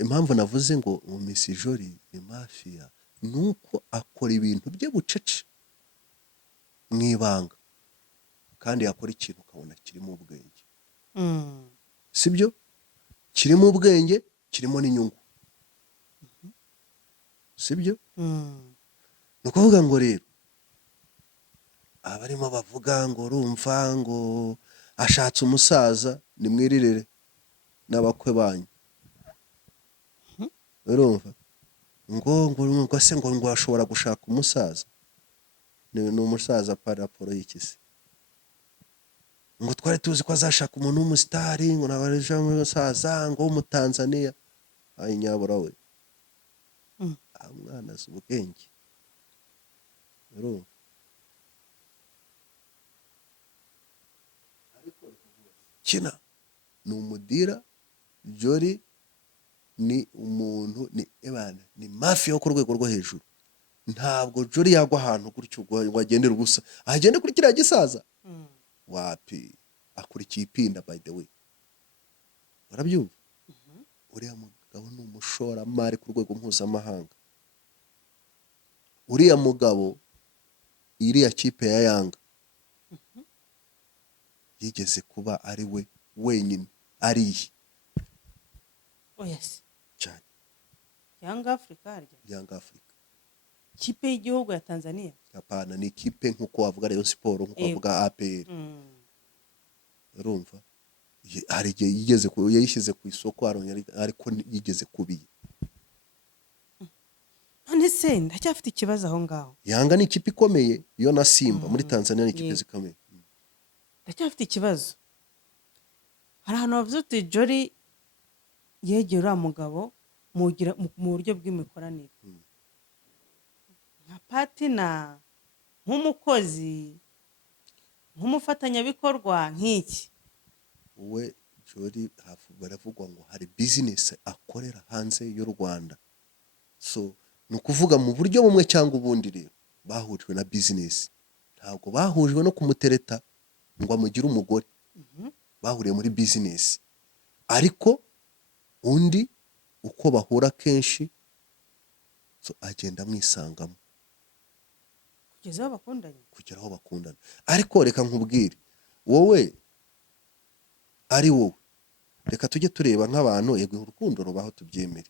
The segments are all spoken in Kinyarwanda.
impamvu navuze ngo Miss Jolly ni mafia nuko akora ibintu bye bucece mu ibanga kandi yakora ikintu ukabona kirimo ubwenge, Mm. sibyo? Kirimo ubwenge, kirimo n'inyungu, sibyo? Mm. Ni ukuvuga ngo rero abarimo bavuga ngo urumva ngo ashatse umusaza nimwiririre n'abakwe banyu, urumva ngo se ngo ashobora gushaka umusaza, ni umusaza par rapport y'iki se? Ngo twari tuzi ko azashaka umuntu w'umusitari ngo nabaje umusaza ngo w'umutanzaniya, ayi nyabura we Mm. mwana azi ubwenge, urumva? Kina ni umudira, Jolly ni umuntu ni mafia yo ku rwego rwo hejuru. Ntabwo Jolly yagwa ahantu gutyo ngo agendere ubusa, agende kuri kiriya gisaza Mm. wapi, akurikiye ipinda by the way, urabyumva? Uriya mugabo ni umushoramari ku rwego mpuzamahanga. Uriya mugabo iriya kipe ya Yanga yigeze kuba ari we wenyine ariye Oh yes. cyane Yanga Africa harya. Yanga Africa. Kipe y'igihugu ya Tanzania. Hapana, ni ikipe nk'uko wavuga Rayon Sport, nk'uko wavuga APR, Mm. urumva? Hari igihe yigeze yayishyize ku isoko ariko yigeze kubiye. None se ndacyafite ikibazo aho ngaho. Yanga ni ikipe ikomeye, yo na Simba muri Tanzania ni ikipe zikomeye. Ndacyafite ikibazo. Hari ahantu bavuze uti Jolly yegera uriya mugabo mu buryo bw'imikoranire. Nka patina, nk'umukozi, nk'umufatanyabikorwa nk'iki. We Jolly baravugwa ngo hari business akorera hanze y'u Rwanda, so ni ukuvuga mu buryo bumwe cyangwa ubundi rero bahujwe na business, ntabwo bahujwe no kumutereta ngo amugire umugore, bahuriye muri business. Ariko undi uko bahura kenshi so agenda amwisangamo Kugeza aho bakundanye. kugera aho bakundana. Ariko reka nkubwire, wowe ari wowe, reka tujye tureba nk'abantu, yego urukundo rubaho tubyemere,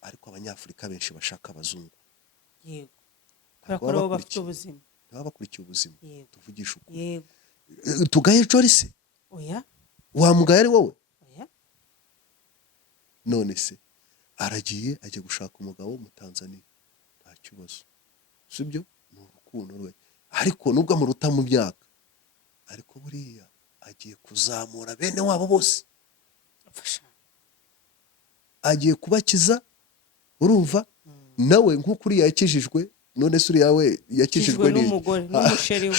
ariko abanyafurika benshi bashaka abazungu. Yego. Kubera ko nabo bafite ubuzima. Baba bakurikiye ubuzima, Yego. tuvugisha ukuri. Yego. Tugaye Jolly se? Oya. Wamugaye ari wowe? Oya. None se aragiye ajya gushaka umugabo mu Tanzania, nta kibazo, sibyo? Ni urukundo rwe, ariko nubwo amuruta mu myaka, ariko buriya agiye kuzamura bene wabo bose, Fasha. agiye kubakiza, urumva? Nawe nk'uko uriya yakijijwe, none se uriya we yakijijwe n'umugore n'umusheri we.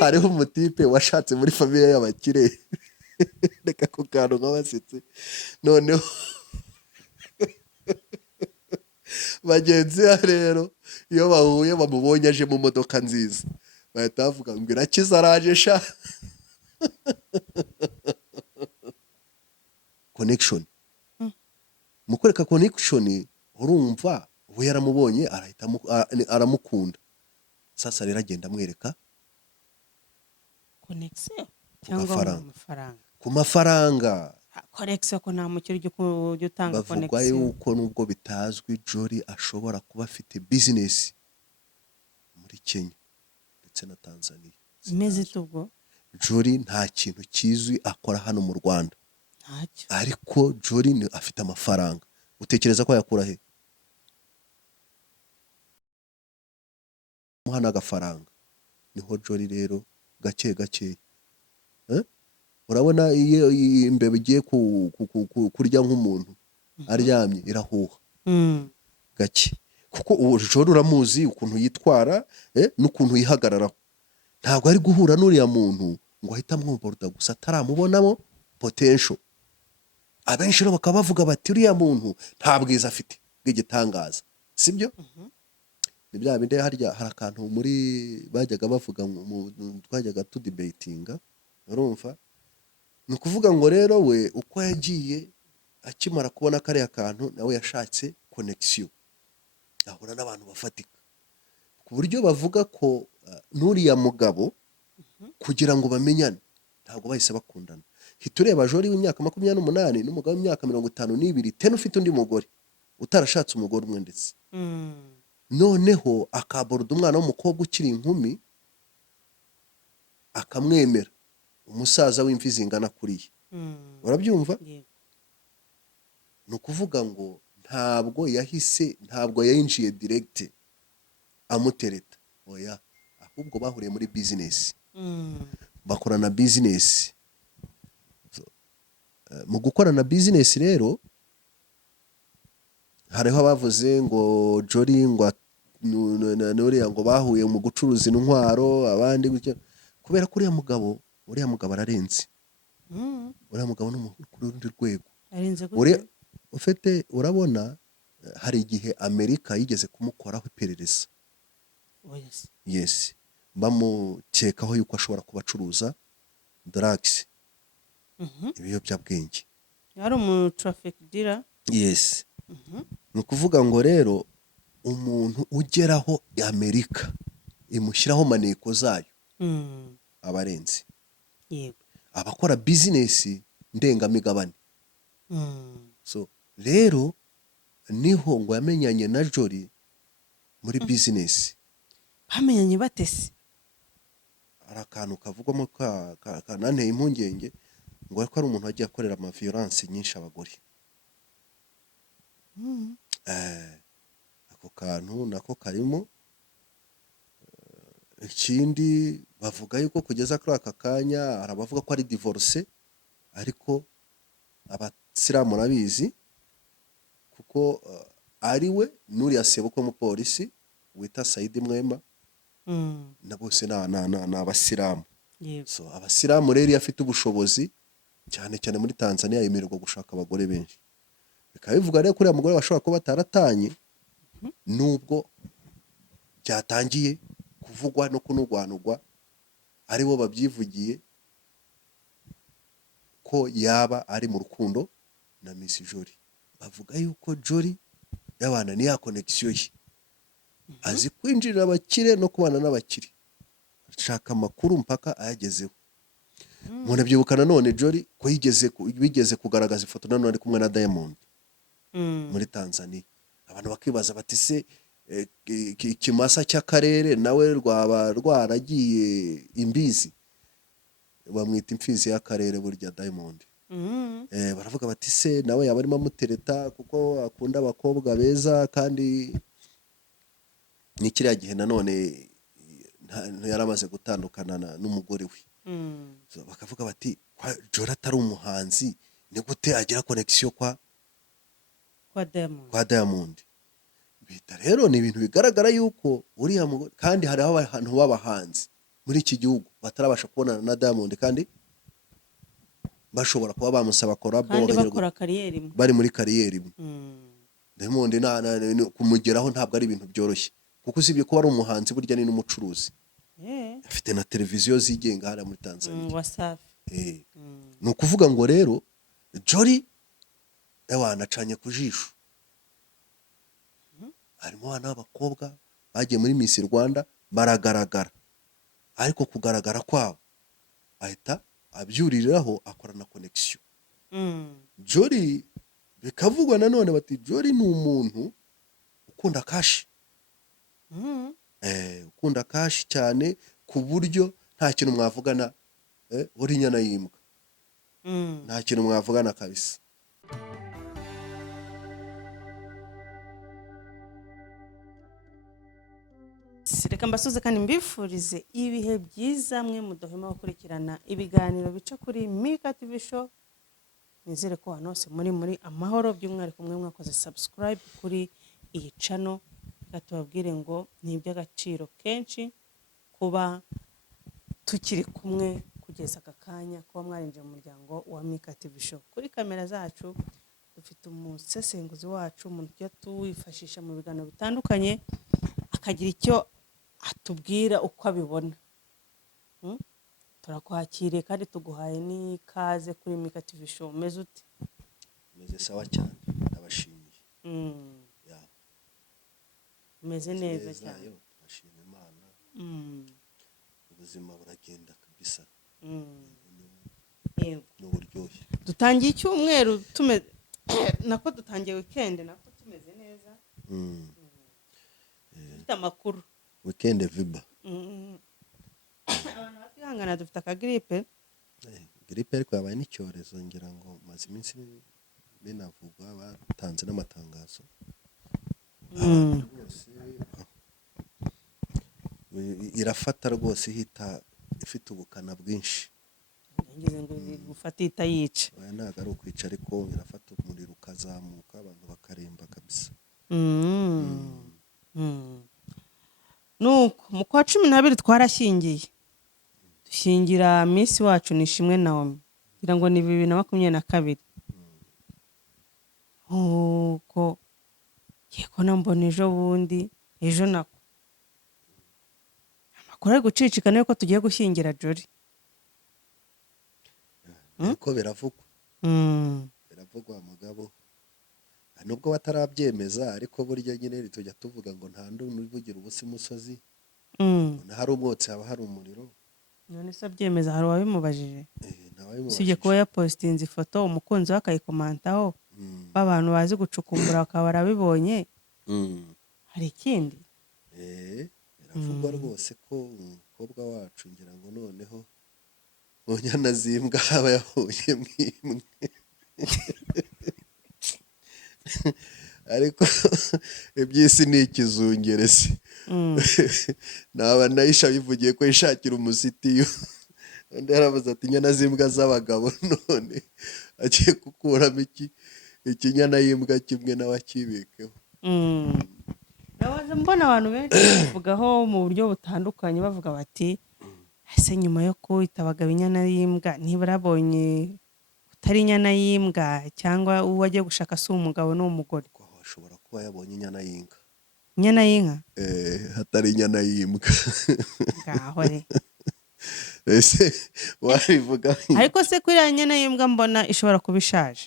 hariho umutipe washatse muri famiye y'abakire reka ku kantu nk'abasetse, noneho bagenzi be rero iyo bahuye bamubonye aje mu modoka nziza bahita bavuga ngo irakiza araje sha. Connection, mu kwereka connection, urumva we yaramubonye arahita aramukunda. Sasa rero agenda amwereka Connection cyangwa amafaranga. Ku mafaranga. Connection ko nta mukiri ujya utanga Bavuga connection. yuko nubwo bitazwi Jolly ashobora kuba afite business muri Kenya ndetse na Tanzania. Imeze tubwo. Jolly nta kintu kizwi akora hano mu Rwanda, Ntacyo. ariko Jolly afite amafaranga. Utekereza ko yakura he? Muhana agafaranga niho Jolly rero gake gake, urabona iyo imbeba igiye kurya nk'umuntu aryamye irahuha gake, kuko uwo Jolly uramuzi ukuntu yitwara n'ukuntu yihagararaho. Ntabwo ari guhura n'uriya muntu ngo ahita amwumva gusa ataramubonamo potential. Abenshi rero bakaba bavuga bati uriya muntu nta bwiza afite bw'igitangaza, sibyo? Ni bya bindi harya hari akantu muri bajyaga bavuga twajyaga tudebatinga, urumva? Ni ukuvuga ngo rero we uko yagiye akimara kubona kariya kantu nawe yashatse connection, ahura n'abantu bafatika, ku buryo bavuga ko n'uriya mugabo kugira ngo bamenyane ntabwo bahise bakundana. hita ureba Jori w'imyaka 28 n'umugabo w'imyaka 52 tena ufite undi mugore utarashatse umugore umwe ndetse noneho akaboruda umwana w'umukobwa ukiri inkumi akamwemera, umusaza w'imvi zingana kuriye. Urabyumva? Ni ukuvuga ngo ntabwo yayinjiye direct amutereta, oya, ahubwo bahuriye muri business, bakorana business. Mu gukorana business rero hariho abavuze ngo Jori ngo n'uriya ngo bahuye mu gucuruza intwaro, abandi gutyo, kubera ko uriya mugabo ararenze. Uriya mugabo ni ku rundi rwego. Ufite urabona hari igihe Amerika yigeze kumukoraho iperereza. Yes. Bamukekaho yuko ashobora kuba acuruza drugs. Ibiyobyabwenge. Yari umu traffic dealer. Yes. Ni ukuvuga ngo rero umuntu ugeraho Amerika imushyiraho maneko zayo abarenze. Yego. Abakora business ndengamigabane. So rero niho ngo yamenyanye na Jori muri business. Bamenyanye batese. Hari akantu kavugwamo kananteye impungenge ngo ariko ari umuntu wagiye akorera ama violence nyinshi abagore. Ako kantu nako karimo. Ikindi bavuga yuko kugeza kuri aka kanya arabavuga ko ari divorce, ariko abasilamu nabizi kuko ari we n'uriya sebuko mu polisi wita Saidi Mwema na bose na abasilamu. So abasilamu rero yafite ubushobozi cyane cyane muri Tanzania yemererwa gushaka abagore benshi. Bikaba bivuga rero kuri umugore bashobora kuba bataratanye nubwo byatangiye kuvugwa no kunugwanugwa ari bo babyivugiye ko yaba ari mu rukundo na Miss Jori. Bavuga yuko Jori yabana ni ya connection ye, azi kwinjirira abakire no kubana n'abakire, ashaka amakuru mpaka ayagezeho. Umuntu abyibukana none Jori ko bigeze kugaragaza ifoto nanone ari kumwe na Diamond muri Tanzania. Abantu bakibaza bati se ikimasa cy'akarere nawe rwaba rwaragiye imbizi, bamwita imfizi y'akarere burya Diamond. Baravuga bati se nawe yaba arimo amutereta kuko akunda abakobwa beza, kandi ni kiriya gihe nanone yaramaze gutandukana n'umugore we. So bakavuga bati Jori atari umuhanzi ni gute agira connection kwa Diamond. Bita rero ni ibintu bigaragara yuko uriya mugore, kandi hari abantu b'abahanzi muri iki gihugu batarabasha kubonana na Diamond kandi bashobora kuba bamusaba collab bari muri kariyeri imwe. Diamond kumugeraho ntabwo ari ibintu byoroshye kuko usibye ko ari umuhanzi burya ni n'umucuruzi. Afite na televiziyo zigenga hariya muri Tanzania. Ni ukuvuga ngo rero Jori anacanye ku jisho. Harimo abana b'abakobwa bagiye muri Miss Rwanda baragaragara, ariko kugaragara kwabo ahita abyuririraho akorana connection. Jori bikavugwa nanone bati Jori ni umuntu ukunda cash. Ukunda cash cyane ku buryo nta kintu mwavugana uri nyana yimbwa. Nta kintu mwavugana kabisa. Reka mbasuze kandi mbifurize ibihe byiza mwe mudohema gukurikirana ibiganiro bica kuri Mika TV Show. Nizere ko hose muri amahoro, by'umwihariko mwe mwakoze subscribe kuri iyi channel. Gatubabwire ngo ni iby'agaciro kenshi kuba tukiri kumwe kugeza aka kanya, kuba mwarinjiye mu muryango wa Mika TV Show. Kuri kamera zacu dufite umusesenguzi wacu, umuntu ujya tuwifashisha mu biganiro bitandukanye akagira icyo atubwira uko abibona. Turakwakiriye kandi tuguhaye n'ikaze kuri Mika TV Show. Meze ute? Meze ni sawa cyane ndabashimiye ya umeze neza cyane yo ndashima Imana Mm. ubuzima buragenda kabisa Yego. n'uburyohe dutangiye icyumweru nako dutangiye weekend nako tumeze neza dufite amakuru weekend viba abantu batwihangana dufite akagiripe gripe ariko yabaye n'icyorezo ngira ngo maze iminsi binavugwa batanze n'amatangazo abantu bose irafata rwose ihita ifite ubukana bwinshi ngize ngo gufata ihita yica oya ntabwo ari ukwica ariko irafata umuriro ukazamuka abantu bakaremba kabisa nuko mu kwa 12 twarashyingiye dushyingira Miss wacu Nishimwe Naomi ngira ngo ni 2022 nuko yego nambona ejo bundi ejo nako amakuru ari gucicikana yuko tugiye gushyingira Jolly ariko biravugwa mugabo nubwo batarabyemeza ariko burya nyine tujya tuvuga ngo nta n'ubugira ubusa imusozi hari umwotsi haba hari umuriro none se abyemeza hari uwabimubajije ntawabimubajije usibye kuba yapositinze ifoto umukunzi we akayikomantaho b'abantu bazi gucukumbura bakaba barabibonye hari ikindi biravugwa rwose ko umukobwa wacu ngira ngo noneho mu nyana z'imbwa aba yahuye mwimwe ariko iby'isi ni ikizungerezi naba nayisha bivugiye ko yishakira umusitiyo undi yaravuze ati inyana z'imbwa z'abagabo none agiye gukuramo ikinyana y'imbwa kimwe n'abakibikeho nabaza mbona abantu benshi bavugaho mu buryo butandukanye bavuga bati ese nyuma yo kwita abagabo inyana y'imbwa ntibarabonye utari inyana y'imbwa cyangwa uwo agiye gushaka si umugabo n'umugore ashobora kuba yabonye inyana y'inka inyana y'inka hatari inyana y'imbwa ngaho re ese wabivuga ariko se kuri iriya nyana y'imbwa mbona ishobora kuba ishaje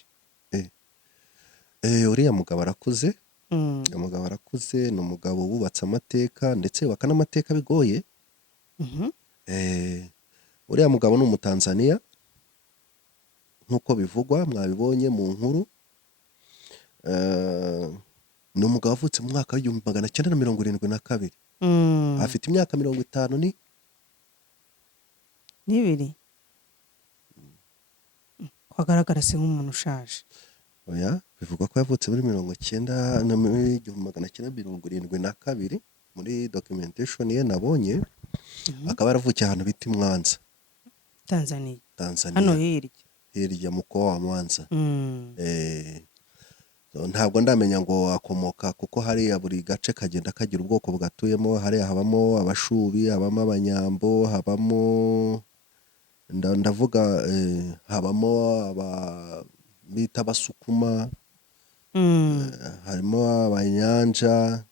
uriya mugabo arakuze umugabo arakuze ni umugabo wubatse amateka ndetse yubaka n'amateka bigoye uriya mugabo ni umutanzaniya nk'uko bivugwa mwabibonye mu nkuru ni umugabo wavutse mu mwaka w'1972 afite imyaka 50 n'ibiri kwagaragara se nk'umuntu ushaje oya bivugwa ko yavutse muri 1972 muri documentation ye nabonye akaba yaravukiye ahantu bita Mwanza Tanzania hano hirya mu kwa wa Mwanza ntabwo ndamenya ngo akomoka kuko hariya buri gace kagenda kagira ubwoko bwatuyemo hariya habamo abashubi habamo abanyambo habamo ndavuga habamo bita abasukuma harimo abanyanja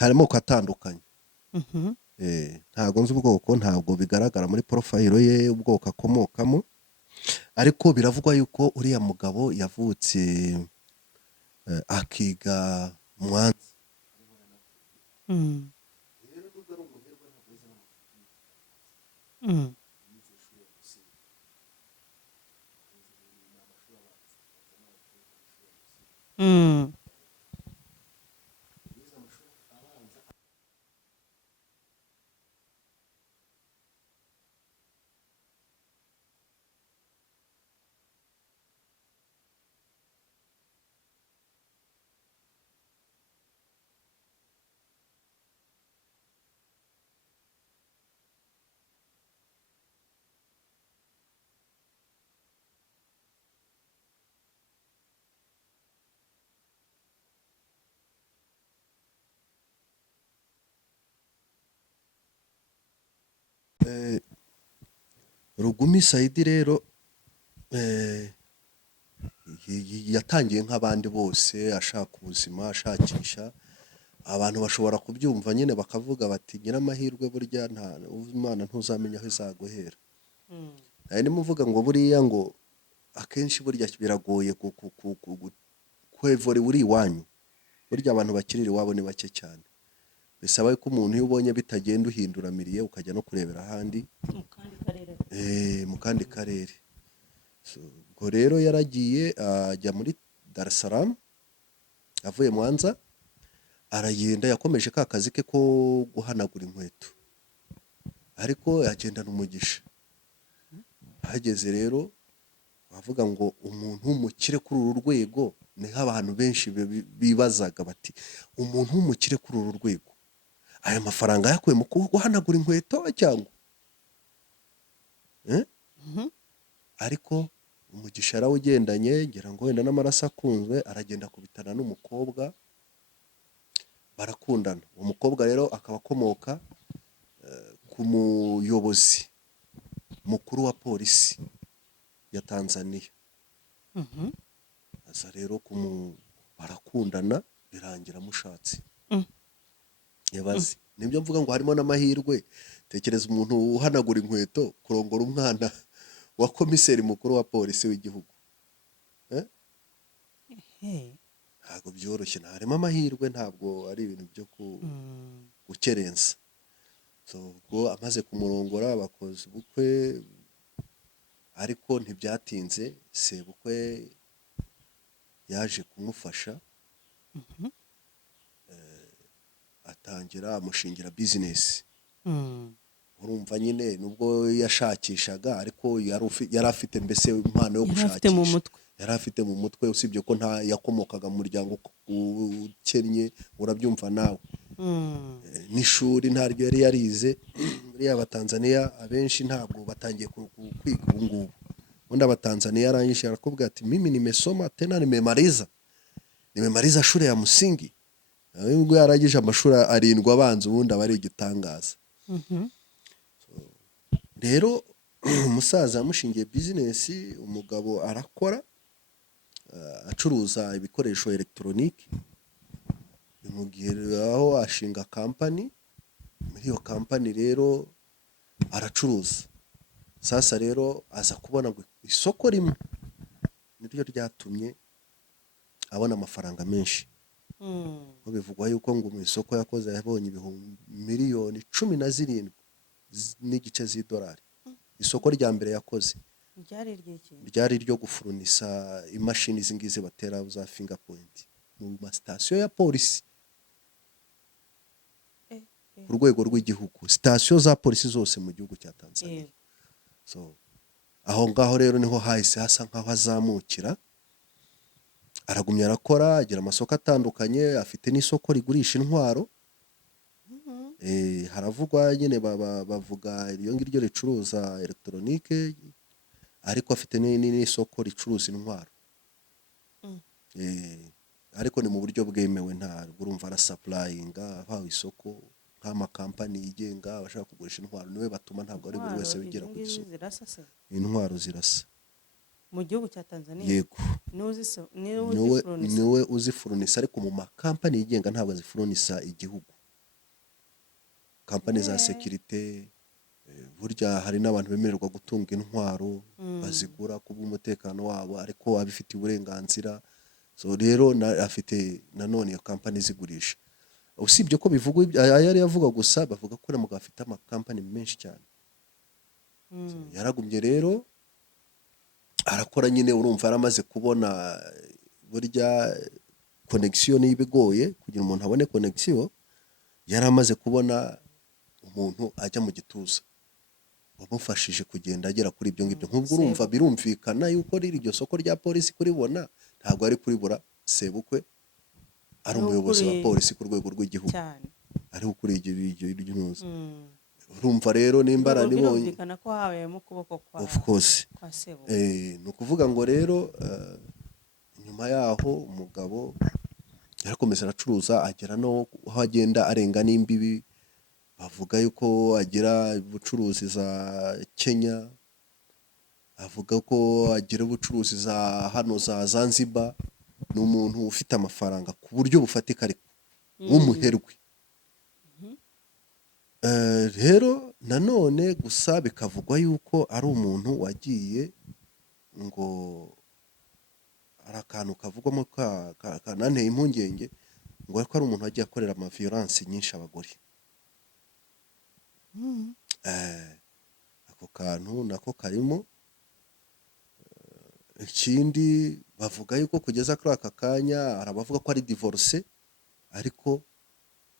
harimo ko atandukanye ntabwo nzi ubwoko ntabwo bigaragara muri profile ye ubwoko akomokamo ariko biravugwa yuko uriya mugabo yavutse akiga Mwanza Rugumi Saidi rero yatangiye nk'abandi bose ashaka ubuzima ashakisha abantu bashobora kubyumva nyine bakavuga bati ngira amahirwe burya nta Imana ntuzamenya aho izaguhera ndimo mvuga ngo buriya ngo akenshi burya biragoye kwevura uri iwanyu. Burya abantu bakirira iwabo ni bake cyane. Bisaba ko umuntu iyo ubonye bitagenda uhindura miriye ukajya no kurebera ahandi mu kandi karere. mu kandi karere. So, ubwo rero yaragiye ajya muri Dar es Salaam, avuye Mwanza aragenda yakomeje ka kazi ke ko guhanagura inkweto, ariko yagendana umugisha. Hageze rero bavuga ngo umuntu w'umukire kuri uru rwego, niho abantu benshi bibazaga bati umuntu w'umukire kuri uru rwego aya mafaranga yakuye mu guhanagura inkweto cyangwa ariko umugisha yarawugendanye, ngira ngo wenda n'amaraso akunzwe, aragenda akubitana n'umukobwa barakundana. Uwo mukobwa rero akaba akomoka ku muyobozi mukuru wa polisi ya Tanzania. Aza rero barakundana birangira mushatse. Yabaze nibyo mvuga ngo harimo n'amahirwe. Tekereza umuntu uhanagura inkweto kurongora umwana wa komiseri mukuru wa polisi w'igihugu. Ntabwo byoroshye, harimo amahirwe, ntabwo ari ibintu byo gukerensa. So ubwo amaze kumurongora bakoze ubukwe, ariko ntibyatinze sebukwe yaje kumufasha, atangira amushingira bizinesi. Urumva nyine nubwo yashakishaga, ariko yari afite mbese impano yo gushakisha, yari afite mu mutwe, usibye ko nta yakomokaga mu muryango ukennye, urabyumva nawe. N'ishuri ntaryo yari yarize. Buriya Abatanzaniya abenshi ntabwo batangiye kwiga ubu ngubu. Ubundi Abatanzaniya arangije arakubwira ati mimi nimesoma tena nimemaliza shule ya msingi. Ubwo yaragije amashuri 7 abanza, ubundi aba ari igitangaza. Rero umusaza yamushingiye bizinesi, umugabo arakora acuruza ibikoresho elegitoroniki, bimugiraho ashinga kampani. Muri iyo kampani rero aracuruza. Sasa rero aza kubona ngo isoko rimwe niryo ryatumye abona amafaranga menshi. Ngo bivugwa yuko ngo mu isoko yakoze yabonye miliyoni 17 n'igice z'idolari. Isoko rya mbere yakoze ryari iryo gufurunisa imashini zingize batera za fingerprint mu sitasiyo ya polisi ku rwego rw'igihugu, sitasiyo za polisi zose mu gihugu cya Tanzania. So aho ngaho rero niho hahise hasa nkaho azamukira. Aragumya arakora, agira amasoko atandukanye, afite n'isoko rigurisha intwaro. Haravugwa nyine bavuga iyo ngiryo ricuruza electronique, ariko afite n'isoko ricuruza intwaro. Ariko ni mu buryo bwemewe, ntabwo urumva arasuplyinga ahawe isoko nk'amakampani yigenga abashaka kugurisha intwaro niwe batuma, ntabwo ari buri wese wigera ku isoko. Intwaro zirasa mu gihugu cya Tanzania. Yego, niwe uzifurunisa, ariko mu makampani yigenga ntabwo azifurunisa igihugu. Kampani za sekirite, burya hari n'abantu bemererwa gutunga intwaro bazigura kubw'umutekano wabo, ariko abifitiye uburenganzira. So rero afite nanone iyo kampani zigurisha. Usibye ko bivugwa yari yavuga gusa, bavuga ko na mugabo afite amakampani menshi cyane. Yaragumye rero arakora nyine, urumva yaramaze kubona burya connection ibigoye kugira umuntu abone connection. Yaramaze kubona umuntu ajya mu gituza wamufashije kugenda agera kuri ibyo ngibyo. Nk'ubwo urumva birumvikana yuko iryo soko rya polisi kuribona ntabwo ari kuribura sebukwe, ari umuyobozi wa polisi ku rwego rw'igihugu, ari ukuri ibyo ry'unuza. Urumva rero nimbara nibonye birumvikana ko habayemo kuboko kwa, of course, kwa sebukwe. ni ukuvuga ngo rero nyuma yaho umugabo yarakomeza aracuruza, agera no aho agenda arenga n'imbibi. Bavuga yuko agira ubucuruzi za Kenya, avuga ko agira ubucuruzi za hano za Zanzibar. Ni umuntu ufite amafaranga ku buryo bufatika, ariko w'umuherwe. Rero nanone gusa bikavugwa yuko ari umuntu wagiye ngo hari akantu kavugwamo kananteye impungenge ngo ariko ari umuntu wagiye akorera ama violence nyinshi abagore. Ako kantu nako karimo. Ikindi bavuga yuko kugeza kuri aka kanya hari abavuga ko ari divorce, ariko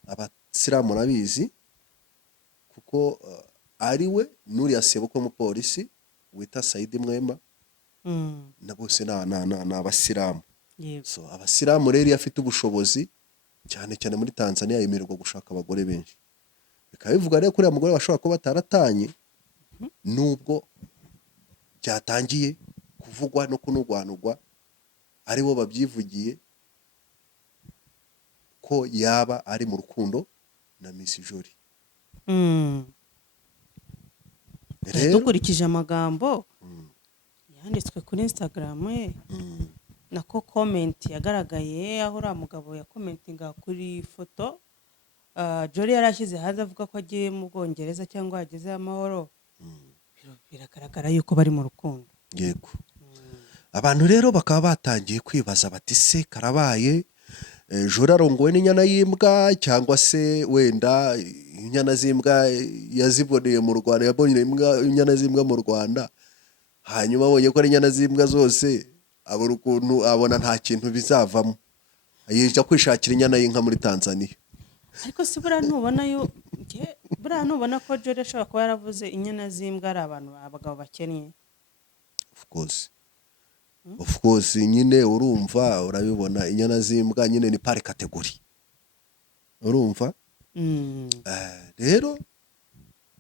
abasilamu murabizi kuko ari we n'uriya sebukwe w'umupolisi wita Saidi Mwema na bose ni abasilamu. So abasilamu rero iyo afite ubushobozi cyane cyane muri Tanzania yemererwa gushaka abagore benshi. Bikaba bivuga rero kuri uriya mugore bashobora kuba bataratanye nubwo byatangiye kuvugwa no kunugwanugwa ari bo babyivugiye ko yaba ari mu rukundo na Miss Jolie. dukurikije amagambo yanditswe kuri Instagram ye nako comment yagaragaye aho uriya mugabo yakomentinga kuri foto Jolie yarashyize hanze avuga ko agiye mu Bwongereza cyangwa yagezeyo amahoro. Biragaragara yuko bari mu rukundo. Yego. Abantu rero bakaba batangiye kwibaza bati se karabaye Jolie arongowe n'inyana y'imbwa cyangwa se wenda inyana z'imbwa yaziboneye mu Rwanda, yabonye inyana z'imbwa mu Rwanda, hanyuma abonye ko ari inyana z'imbwa zose abura ukuntu abona nta kintu bizavamo, yija kwishakira inyana y'inka muri Tanzania. Ariko si buriya ntubona ko Jolie ashobora kuba yaravuze inyana z'imbwa ari abagabo bakennye? Of course nyine urumva urabibona inyana z'imbwa nyine ni pari kategori, urumva. Rero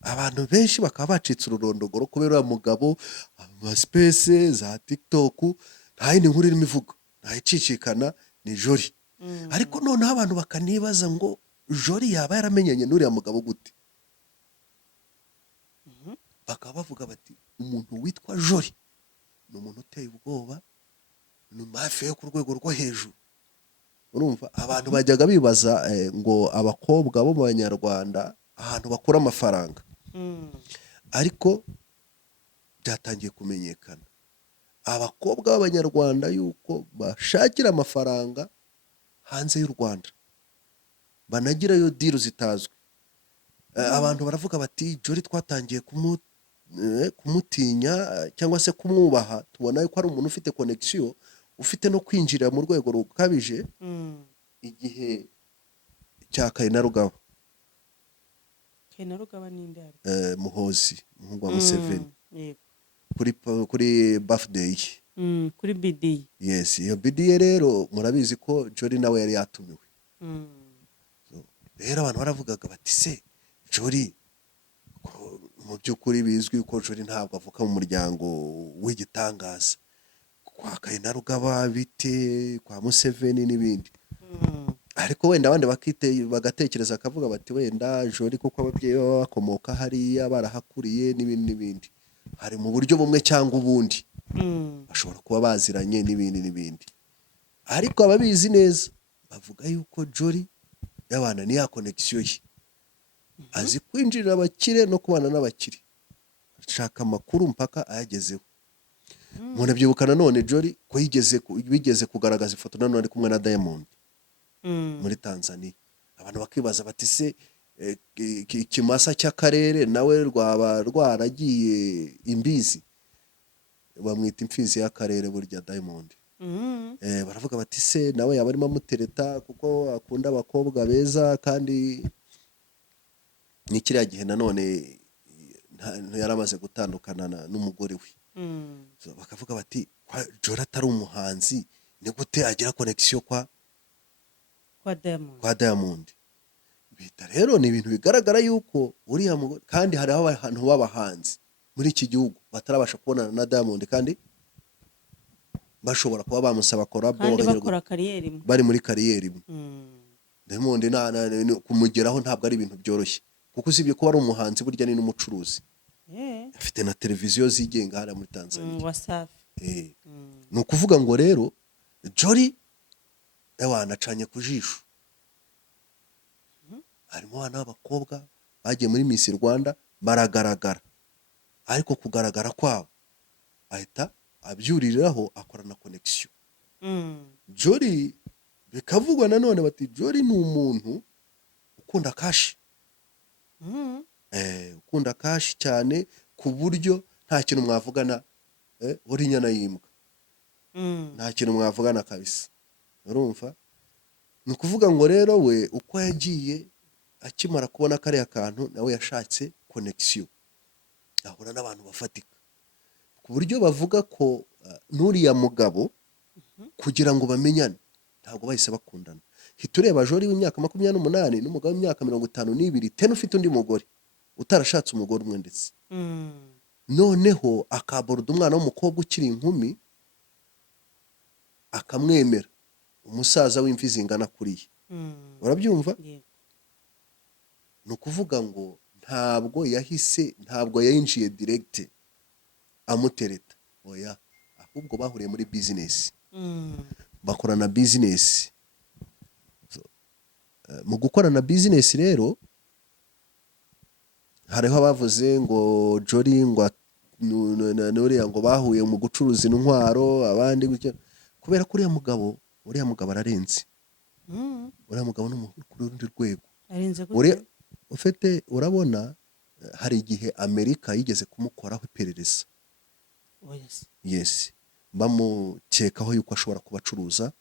abantu benshi bakaba bacitse ururondogoro kubera mugabo amaspace za TikTok nta yindi nkuru irimo ivuga, nta icicikana ni Jolie. Ariko noneho abantu bakanibaza ngo Jolie yaba yaramenyanye n'uriya mugabo gute? Bakaba bavuga bati umuntu witwa Jolie ni umuntu uteye ubwoba, ni mafi yo ku rwego rwo hejuru, urumva. Abantu bajyaga bibaza ngo abakobwa bo mu Banyarwanda ahantu bakura amafaranga, ariko byatangiye kumenyekana abakobwa b'Abanyarwanda yuko bashakira amafaranga hanze y'u Rwanda, banagirayo deal zitazwi. Abantu baravuga bati Jolie twatangiye kumutinya cyangwa se kumwubaha, tubona yuko ari umuntu ufite connection, ufite no kwinjira mu rwego rukabije igihe cya Kainerugaba. Kainerugaba ni nde? Muhozi, umuhungu wa Museveni. Kuri birthday kuri BD. Yes, iyo BD rero murabizi ko Jolie nawe yari yatumiwe. Rero abantu baravugaga bati se Jolie mu by'ukuri bizwi ko Jolie ntabwo avuka mu muryango w'igitangaza, kwa Kainerugaba bite, kwa Museveni n'ibindi. Ariko wenda abandi bagatekereza akavuga bati wenda Jolie kuko ababyeyi baba bakomoka hariya barahakuriye n'ibindi, hari mu buryo bumwe cyangwa ubundi bashobora kuba baziranye n'ibindi. Ariko ababizi neza bavuga yuko Jolie yabana ni ya connection ye, azi kwinjirira abakire no kubana n'abakire, ashaka amakuru mpaka ayagezeho. Umuntu abyibuka nanone Jolie ko bigeze kugaragaza ifoto nanone ari kumwe na Diamond muri Tanzania. Abantu bakibaza bati se ikimasa cy'akarere nawe rwaba rwaragiye imbizi, bamwita imfizi y'akarere burya Diamond. Baravuga bati se nawe yaba arimo amutereta kuko akunda abakobwa beza, kandi ni kiriya gihe nanone yaramaze gutandukana n'umugore we. Bakavuga bati Jolie atari umuhanzi ni gute agira connection kwa Diamond? Bita rero ni ibintu bigaragara yuko uriya mugore, kandi hari abantu b'abahanzi muri iki gihugu batarabasha kubonana na Diamond kandi bashobora kuba bamusaba collab bari muri kariyeri imwe. Diamond kumugeraho ntabwo ari ibintu byoroshye, kuko usibye ko ari umuhanzi burya ni n'umucuruzi. Afite na televiziyo zigenga hariya muri Tanzania. Ni ukuvuga ngo rero Jolie anacanye ku jisho. Harimo abana b'abakobwa bagiye muri Miss Rwanda baragaragara, ariko kugaragara kwabo ahita abyuririraho akorana connection. Mm. Jolly bikavugwa nanone bati Jolly ni umuntu ukunda kashi. Mm. Ukunda kashi cyane ku buryo nta kintu mwavugana uri inyana y'imbwa. Mm. Nta kintu mwavugana kabisa. Urumva? Ni ukuvuga ngo rero we uko yagiye akimara kubona kariya kantu nawe yashatse connection. Ahura n'abantu bafatika. Ku buryo bavuga ko n'uriya mugabo kugira ngo bamenyane ntabwo bahise bakundana. Hita ureba Jolly w'imyaka 28 n'umugabo w'imyaka 52 tena ufite undi mugore utarashatse umugore umwe ndetse. Mm. Noneho akaboruda umwana w'umukobwa ukiri inkumi akamwemera umusaza w'imvi zingana kuriya. Mm. Urabyumva? Yego. Ni ukuvuga ngo ntabwo yayinjiye direct amutereta. Oya, ahubwo bahuriye muri business. Mm. Bakorana business. Mu gukorana business rero hariho abavuze ngo Jolly ngo n'uriya ngo bahuye mu gucuruza intwaro abandi gutyo, kubera ko uriya mugabo ararenze. Mm. Uriya mugabo n'umukuru w'urundi rwego. Arenze gute? Ufite urabona hari igihe Amerika yigeze kumukoraho iperereza. Yes. Yes. Bamukekaho yuko ashobora kuba acuruza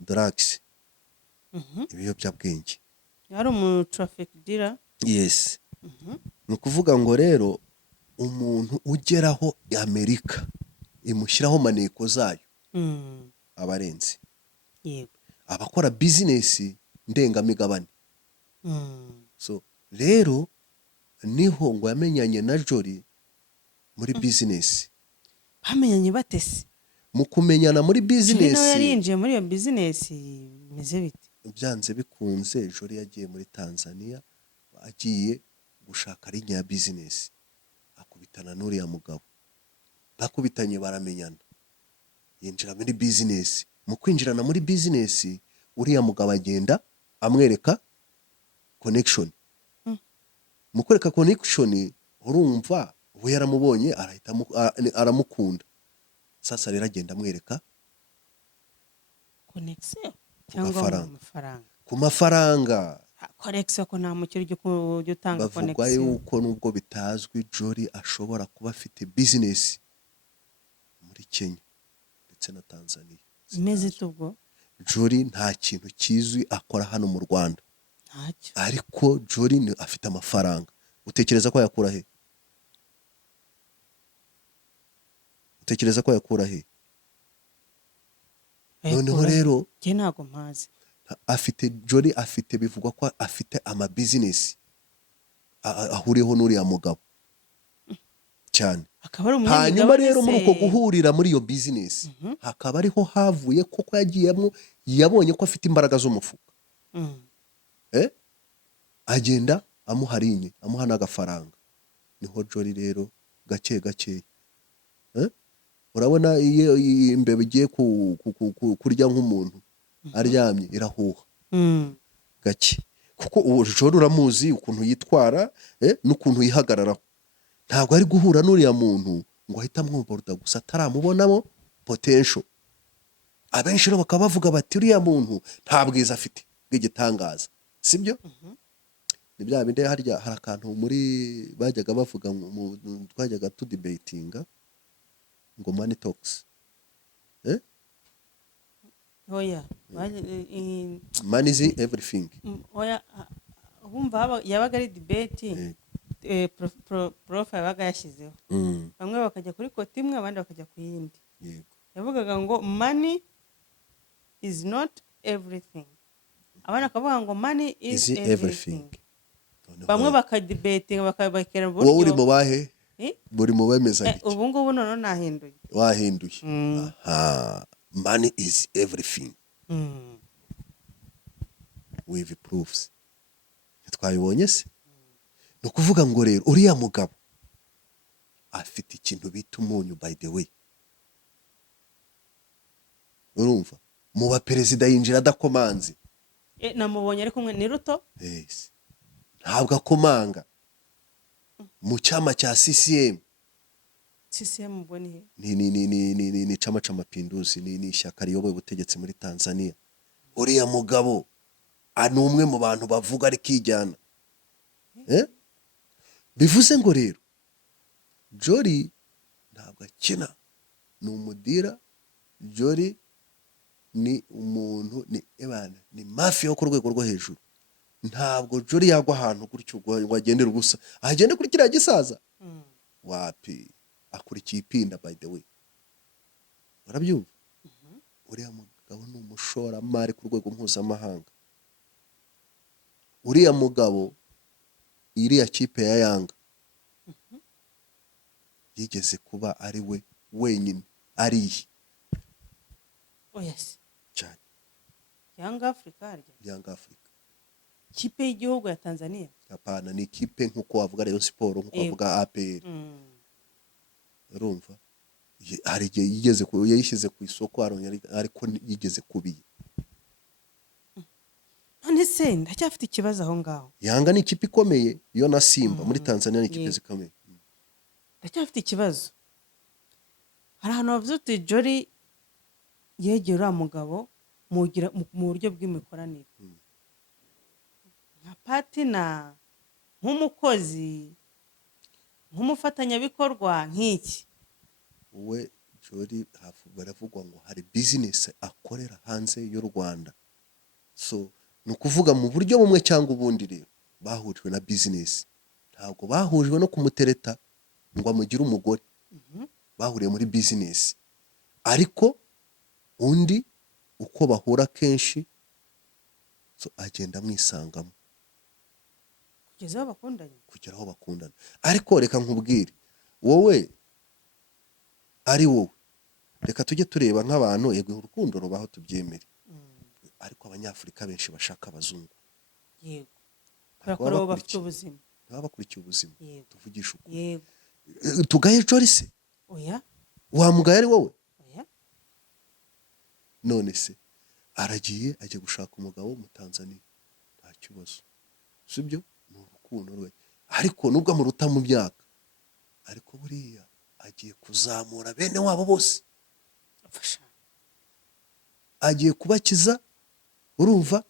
drugs. Ibiyobyabwenge. Yari umu traffic dealer. Yes. Ni ukuvuga ngo rero umuntu ugeraho Amerika imushyiraho maneko zayo abarenze. Yego. Abakora business ndengamigabane. So rero niho ngo yamenyanye na Jolly muri business. Bamenyanye batese? Mu kumenyana muri business. Nawe yari yinjiye muri iyo business meze bite? Byanze bikunze Jolly yagiye muri Tanzania agiye gushaka linya ya business. Akubitana n'uriya mugabo. Bakubitanye baramenyana. Yinjira muri business. Mu kwinjirana muri business uriya mugabo agenda amwereka connection. Mu kwereka connection urumva ubu yaramubonye arahita aramukunda. Sasa rero agenda amwereka connection cyangwa amafaranga. Ku mafaranga. Connection ko nta mukiri cyo utanga connection. Bavuga yuko nubwo bitazwi Jolly ashobora kuba afite business muri Kenya ndetse na Tanzania. Imeze tubwo Jolly nta kintu kizwi akora hano mu Rwanda. Ntacyo. Ariko Jolly afite amafaranga. Utekereza ko yakura he? Noneho rero je ntago mpazi. Jolly afite bivugwa ko afite ama business ahuriyeho n'uriya mugabo cyane. Hanyuma rero muri uko guhurira muri iyo business hakaba ariho havuye koko yagiyemo yabonye ko afite imbaraga z'umufuka. Agenda amuharinye amuha n'agafaranga. Niho Jolly rero gake gake urabona iyo imbeba igiye kurya nk'umuntu aryamye irahuha gake, kuko uwo Jolly uramuzi ukuntu yitwara n'ukuntu yihagararaho. Ntabwo ari guhura n'uriya muntu ngo ahita amwumva gusa ataramubonamo potential. Abenshi rero bakaba bavuga bati uriya muntu nta bwiza afite bw'igitangaza, sibyo? Ni bya bindi harya hari akantu muri bajyaga bavuga twajyaga tudebatinga ngo money talks. Oya. Money is everything. Oya, bumva yabaga ari debate. Prof yabaga yashyizeho. Bamwe bakajya kuri kote imwe abandi bakajya ku yindi. Yego. Yavugaga ngo money is not everything. Abana akavuga ngo money is everything. Bamwe bakadebatinga bakabakera buryo. Wowe uri mu bahe? Buri mu bemeza iki? Ubu ngubu none nahinduye. Wahinduye. Aha. Money is everything. With proofs. Twabibonye se? Ni ukuvuga ngo rero uriya mugabo afite ikintu bita umunyu by the way. Urumva? Mu baperezida yinjira adakomanze. Namubonye ari kumwe ni Ruto? Yes. Ntabwo akomanga. Mu cyama cya CCM CCM ubwo ni he? ni Chama cha Mapinduzi, ni ishyaka riyoboye ubutegetsi muri Tanzania. Uriya mugabo ni umwe mu bantu bavuga ari kijyana. Bivuze ngo rero Jolly ntabwo akina, ni umudira. Jolly ni umuntu, ni mafia yo ku rwego rwo hejuru. Ntabwo Jolly yagwa ahantu gutyo ngo agendere ubusa, agende kuri kiriya gisaza. Wapi, akurikiye ipinda by the way. Urabyumva? Uriya mugabo ni umushoramari ku rwego mpuzamahanga. Uriya mugabo, iriya kipe ya Yanga yigeze kuba ari we wenyine ariye. Yes. Cyane. Yanga Africa harya? Yanga Africa. Kipe y'igihugu ya Tanzania? Hapana, ni kipe nkuko wavuga Rayon Sport, nkuko wavuga APR. Urumva? Hari igihe yigeze yayishyize ku isoko ariko yigeze kubiye. None se ndacyafite ikibazo aho ngaho. Yanga ni ikipe ikomeye, yo na Simba muri Tanzania ni ikipe zikomeye. Ndacyafite ikibazo. Hari ahantu bavuze uti Jolly yegera uriya mugabo mu buryo bw'imikoranire. Nka patina, nk'umukozi, nk'umufatanyabikorwa nk'iki. We Jolly baravugwa ngo hari business akorera hanze y'u Rwanda. So ni ukuvuga mu buryo bumwe cyangwa ubundi rero bahujwe na business. Ntabwo bahujwe no kumutereta ngo amugire umugore. Bahuriye muri business. Ariko undi uko bahura kenshi so agenda mwisangamo kugeza aho bakundanye. Kugera aho bakundana. Ariko reka nkubwire, wowe ari wowe, reka tujye tureba nk'abantu, yego urukundo rubaho tubyemere. Ariko abanyafurika benshi bashaka abazungu. Yego. Kubera ko bafite ubuzima. Baba bakurikiye ubuzima. Tuvugisha ukuri. Yego. Tugaye Jolly se? Oya. Wamugaye ari wowe? Oya. None se aragiye ajya gushaka umugabo mu Tanzania. Nta kibazo. Sibyo? Ni urukundo rwe. Ariko nubwo amuruta mu myaka, ariko buriya agiye kuzamura bene wabo bose. Agiye kubakiza. Urumva?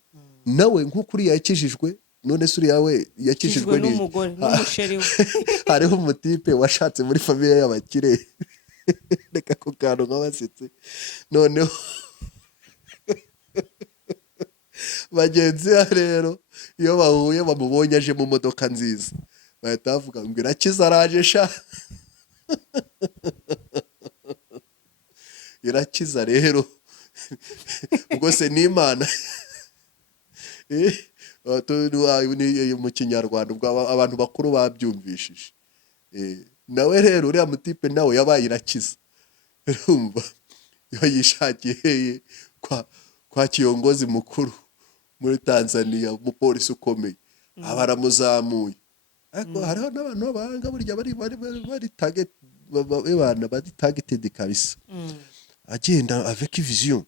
Nawe nk'ukuri yakijijwe, none se uriya we yakijijwe n'umugore n'umusheri we. Hariho umutipe washatse muri famille y'abakire. Reka ko kantu nk'abasitse. Noneho bagenzi rero iyo bahuye bamubonye aje mu modoka nziza, bahita bavuga ngo irakiza araje sha. Irakiza rero ubwo se n'Imana. Mu Kinyarwanda ubwo abantu bakuru babyumvishije. Nawe rero uriya mutipe nawe yabaye Irakiza. Urumva? Yo yishakiye kwa kiongozi mukuru muri Tanzania, umupolisi ukomeye. Abaramuzamuye. Ariko hariho n'abantu babanga burya bari target, bana bari targeted kabisa. Agenda avec vision.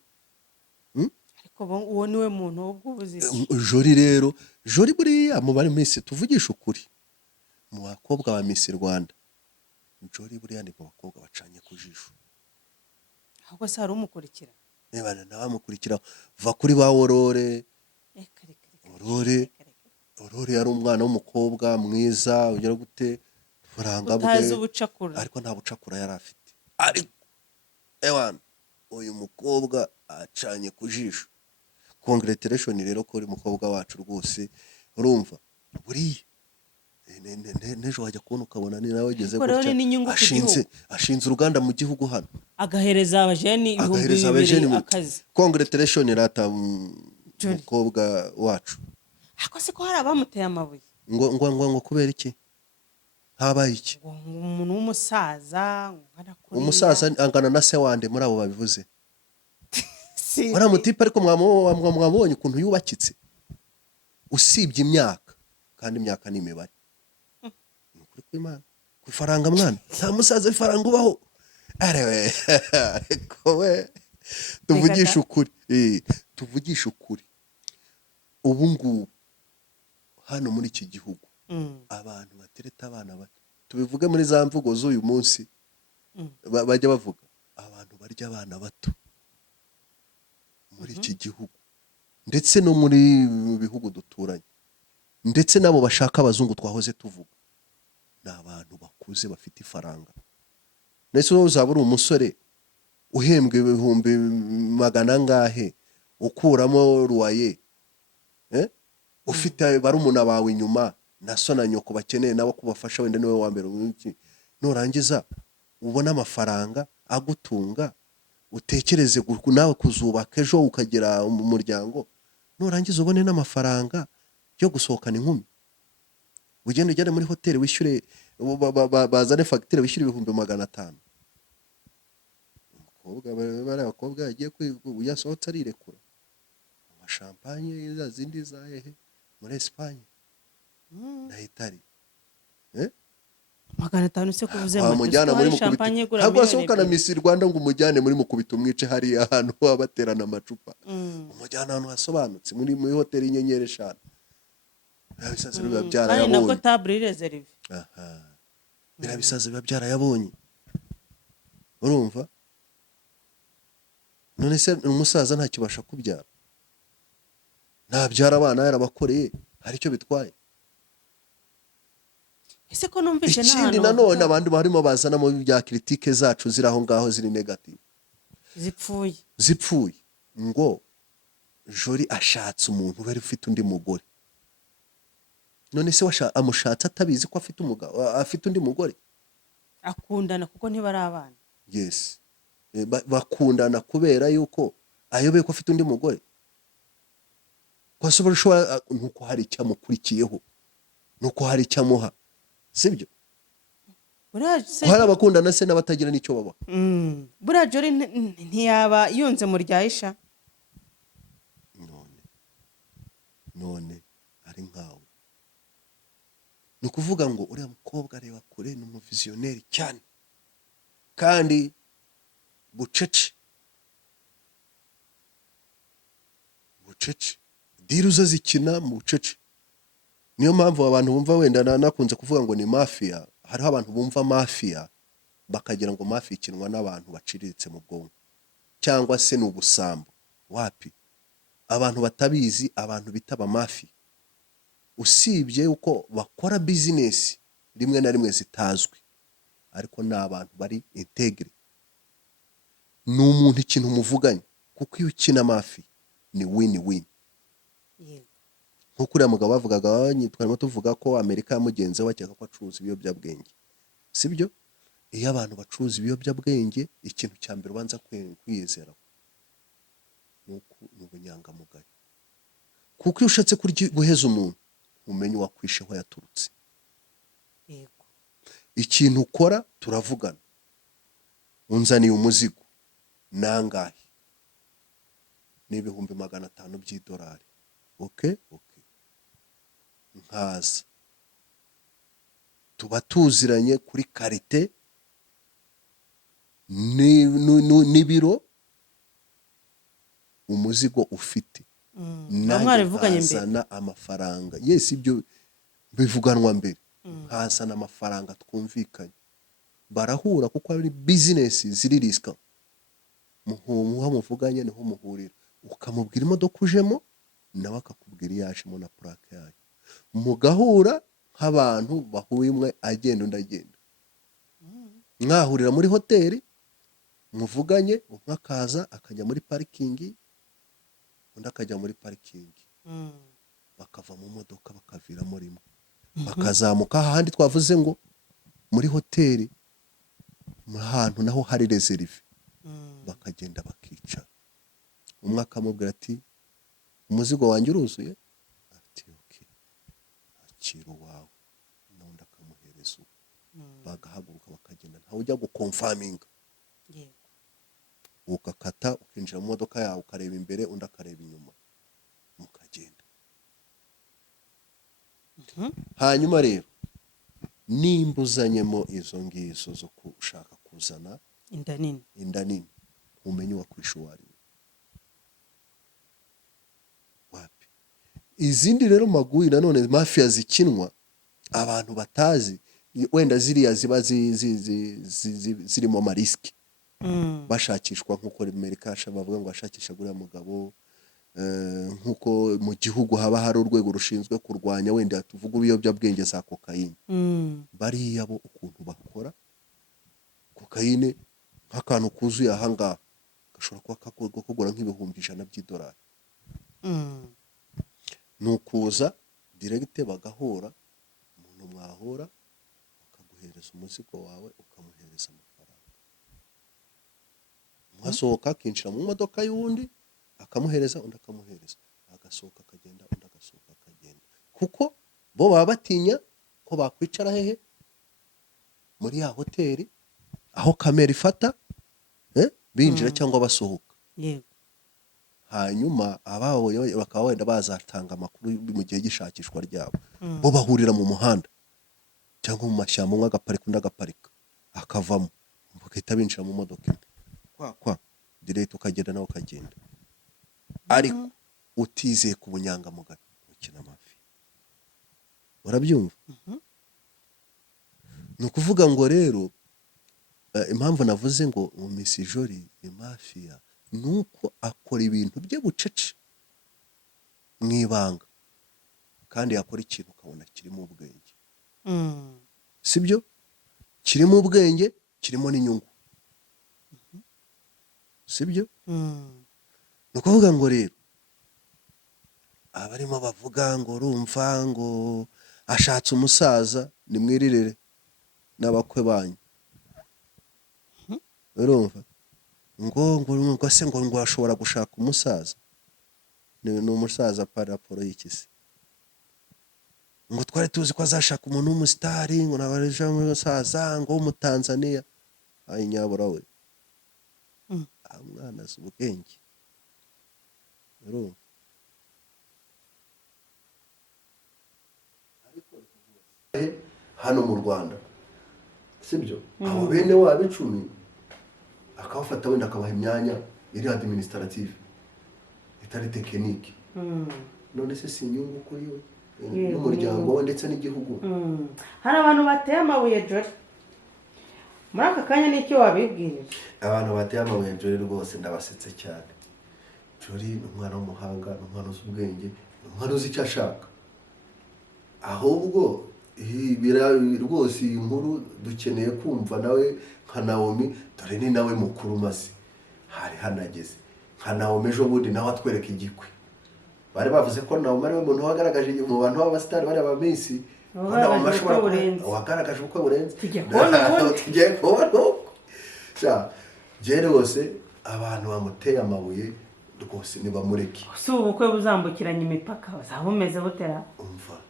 Ariko uwo niwe muntu w'ubwubuzima. Jolly rero, Jolly buriya mu bari Miss, tuvugisha ukuri, mu bakobwa ba Miss Rwanda, Jolly buriya ni mu bakobwa bacanye ku jisho. Ahubwo se hari umukurikira? Bana nabamukurikira va kuri ba Aurore. Aurore yari umwana w'umukobwa mwiza, ugera gute faranga bwe. Utazi ubucakura. Ariko nta bucakura yari afite. Ariko ewana uyu mukobwa acanye ku jisho. Congratulations rero ko uri mukobwa wacu rwose. Urumva? Buriya nejo wajya kubona ukabona ni nawe ugeze gutya ashinze uruganda mu gihugu hano, agahereza abajeni ibihumbi akazi. Congratulations rata mukobwa wacu. Ako se ko hari abamuteye amabuye ngo kubera iki? Habaye iki? Umuntu w'umusaza umusaza angana na se wande muri abo babivuze. Ora mutipe ariko mwamubonye ukuntu yubakitse, usibye imyaka, kandi imyaka ni imibare. Nukuri kw'Imana ku faranga mwana, nta musaza w'ifaranga ubaho. Arewe ariko we tuvugisha ukuri. Tuvugisha ukuri. Ubu ngubu hano muri iki gihugu abantu batereta abana bato, tubivuge muri za mvugo z'uyu munsi, bajya bavuga abantu barya abana bato muri iki gihugu ndetse no muri bihugu duturanye ndetse n'abo bashaka abazungu twahoze tuvuga ni abantu bakuze bafite ifaranga. ndetse wowe uzaba uri umusore uhembwa ibihumbi magana angahe ukuramo ruwaye, ufite barumuna bawe inyuma na so na nyoko bakeneye nabo kubafasha, wenda niwe wa mbere nurangiza ubona amafaranga agutunga, utekereze nawe kuzubaka ejo ukagira umuryango, nurangiza ubone n'amafaranga yo gusohokana inkumi, ugende ujyane muri hoteli wishyure bazane fagitire wishyure 500. bari abakobwa yagiye yasohotse arirekura amashampanye za zindi za hehe muri Espagne na Italy. 500 se kuvuze mu mujyana muri champagne mukubita gura ntabwo asohokana Miss Rwanda ngo umujyane muri mukubita umwice hari ahantu baterana amacupa, umujyana ahantu hasobanutse muri hoteli y'inyenyeri 5. Birabisaza biba byarayabonye nabwo table reserve. Birabisaza biba byarayabonye, urumva. none se umusaza ntakibasha kubyara, ntabyara abana yarabakoreye, hari icyo bitwaye. Ese ko numvise ikindi nanone abandi barimo bazana mu bya critique zacu ziri aho ngaho ziri negative zipfuye ngo Jori ashatse umuntu bari ufite undi mugore. none se amushatse atabizi ko afite umugabo afite undi mugore, akundana kuko ntibari abana. Yes, bakundana kubera yuko ayobeye ko afite undi mugore, ko ashobora nuko hari icyamukurikiyeho, nuko hari icyamuha, sibyo? hari abakundana se n'abatagira n'icyo baba. Buriya Jori ntiyaba yunze mu ryayisha. none ari nkawe, ni ukuvuga ngo uriya mukobwa areba kure, ni umuvizioneri cyane kandi bucece diru zo zikina mu bucece. niyo mpamvu abantu bumva wenda nakunze kuvuga ngo ni mafia. hariho abantu bumva mafia bakagira ngo mafia ikinwa n'abantu baciriritse mu bwonko cyangwa se n'ubusambo. Wapi, abantu batabizi, abantu bitaba mafia usibye uko bakora business rimwe na rimwe zitazwi, ariko ni abantu bari integre, ni umuntu ikintu muvuganye, kuko iyo ukina mafia ni win-win. nkuko uriya mugabo bavugaga, twarimo tuvuga ko Amerika yamugenzeho bakeka ko acuruza ibiyobyabwenge, sibyo? iyo abantu bacuruza ibiyobyabwenge ikintu cya mbere ubanza kwiyizeraho ni ubunyangamugayo, kuko iyo ushatse guheza umuntu umenye uwakwishe aho yaturutse. ikintu ukora turavugana, unzaniye umuzigo nangahe, ni $500 by'idolari, okay, nkaza tuba tuziranye kuri karite n'ibiro umuzigo ufite, nkazana amafaranga. Yes, ibyo bivuganwa mbere, nkazana amafaranga twumvikanye, barahura kuko ari business ziri riska. muha muvuganye niho muhurira, ukamubwira imodoka ujemo nawe akakubwira iyashemo na plaque yayo, mugahura nk'abantu bahuye, umwe agenda undi agenda, mwahurira muri hoteli muvuganye, umwe akaza akajya muri parikingi undi akajya muri parikingi, bakava mu modoka bakaviramo rimwe, bakazamuka ahandi twavuze ngo muri hoteli mu hantu naho hari reserve, bakagenda bakicara, umwe akamubwira ati umuzigo wanjye uruzuye, ati okay, akira uwawe, n'undi akamuhereza uwo, bagahaguruka bakagenda, ntawe ujya gukonfaminga, ukakata ukinjira mu modoka yawe ukareba imbere undi akareba inyuma, mukagenda. hanyuma rero nimbuzanyemo izo ngizo zo gushaka kuzana inda nini, umenye uwakwishe uwo ari we. Wapi, izindi rero maguyi nanone mafia zikinwa abantu batazi, wenda ziriya ziba zirimo amarisiki bashakishwa nk'uko Amerika bavuga ngo bashakisha guriya mugabo, nk'uko mu gihugu haba hari urwego rushinzwe kurwanya wenda tuvuga ibiyobyabwenge za kokayine, bariya bo ukuntu bakora kokayine nk'akantu kuzuye ahangaha gashobora kuba kugura nk'ibihumbi 100 by'idolari. Ni ukuza diregite bagahura, umuntu mwahura akaguhereza umuzigo wawe ukamuhereza amafaranga, mwasohoka akinjira mu modoka y'undi akamuhereza, undi akamuhereza, agasohoka akagenda, undi agasohoka akagenda, kuko bo baba batinya ko bakwicara hehe muri ya hoteli aho kamera ifata binjira cyangwa basohoka. Yego. Hanyuma ababonye bakaba wenda bazatanga amakuru mu gihe gishakishwa ryabo, bo bahurira mu muhanda cyangwa mu mashyamba, umwe agaparika undi agaparika akavamo, bagahita binjira mu modoka imwe kwa direct ukagenda nawe ukagenda, ariko utizeye ku bunyangamugayo ukina amafi. Urabyumva? Ni ukuvuga ngo rero impamvu navuze ngo Miss Jolie ni mafia, nuko akora ibintu bye bucece mu ibanga, kandi yakora ikintu ukabona kirimo ubwenge. Sibyo? Kirimo ubwenge, kirimo n'inyungu. Sibyo? Ni ukuvuga ngo rero abarimo bavuga ngo urumva ngo ashatse umusaza, ni mwiririre n'abakwe banyu. Urumva? ngo se ngo ashobora gushaka umusaza, ni umusaza par rapport y'ikisi, ngo twari tuzi ko azashaka umuntu w'umusitari, ngo nabareje umusaza ngo w'umutanzania. Ayi nyabura we, mwana azi ubwenge. Urumva? Hano mu Rwanda sibyo, abo bene wabo 10 akabafata wenda akabaha imyanya iri administrative itari tekinike, none se si inyungu kuri we n'umuryango we ndetse n'igihugu. Hari abantu bateye amabuye Jolie, muri aka kanya n'icyo wabibwirira abantu bateye amabuye Jolie? Rwose ndabasetse cyane. Jolie ni umwana w'umuhanga, ni umwana uzi ubwenge, ni umwana uzi icyo ashaka. Ahubwo rwose iyi nkuru dukeneye kumva nawe nka Naomi, dore ni nawe mukuru maze hari hanageze. Nka Naomi ejo bundi nawe atwereka igikwe, bari bavuze ko Naomi ari we muntu wagaragaje mu bantu b'abasitari bari abamisi, Naomi ashobora wagaragaje uko burenze. Tugiye kubona jere wose abantu bamuteye amabuye rwose nibamureke. Si ubukwe buzambukiranya imipaka bazabumeze butera. Umva,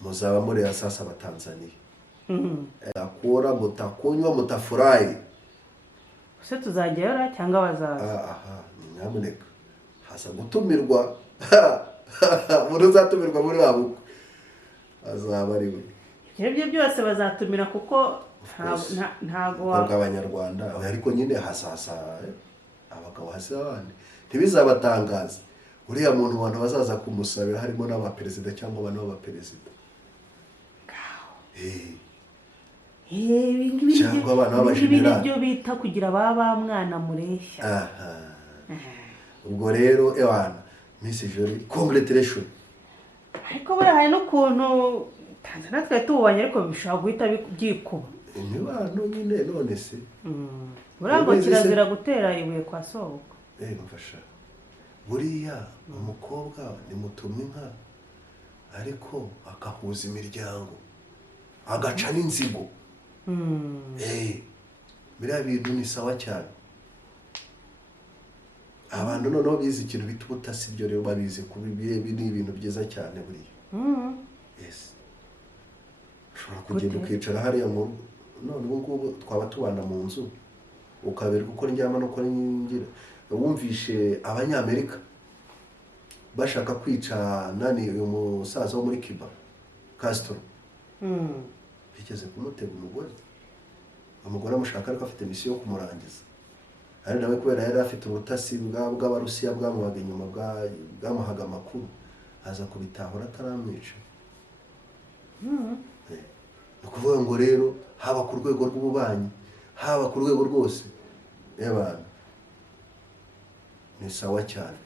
muzaba muri ya sasa Abatanzania. Akora mutakunywa mutafurahi. Se tuzajyayo cyangwa bazaza? Nyamuneka hasa gutumirwa muri uzatumirwa muri wabo azaba ari we. Ibyo byose bazatumira kuko ntago abanyarwanda, ariko nyine hasasa abagabo hasi abandi ntibizabatangaza. Uriya muntu abantu bazaza kumusabira harimo n'abaperezida cyangwa abantu b'abaperezida. Cyangwa abantu b'abajenerali. Ibyo bita kugira baba mwana mureshya. Ubwo rero ewana Miss Jolie, congratulations. Ariko bari hari n'ukuntu Tanzania twe tubonye, ariko bishobora guhita byikuba. Ntibano nyine none se. Burango kirazira gutera ibuye kwa sohoka. Mfasha. Buriya umukobwa ni mutumwe inka, ariko akahuza imiryango, agaca n'inzigo. Biriya bintu ni sawa cyane. Abantu noneho bize ikintu bita ubutasi, byo rero babize kubibiye ni ibintu byiza cyane buriya. Yes. Ushobora kugenda ukicara hariya mu none ubwo twaba tubana mu nzu ukabereka uko ndyama no ko ngira. Wumvishe Abanyamerika bashaka kwica nani uyu musaza wo muri Cuba, Castro. Bigeze kumutega umugore amushaka, ariko afite misiyo yo kumurangiza. Ari nawe kubera yari afite ubutasi bw'Abarusiya bwamuhaga inyuma, bwamuhaga amakuru, aza kubitahura ataramwica. ni ukuvuga ngo rero haba ku rwego rw'ububanyi haba ku rwego rwose y'abantu ni sawa cyane.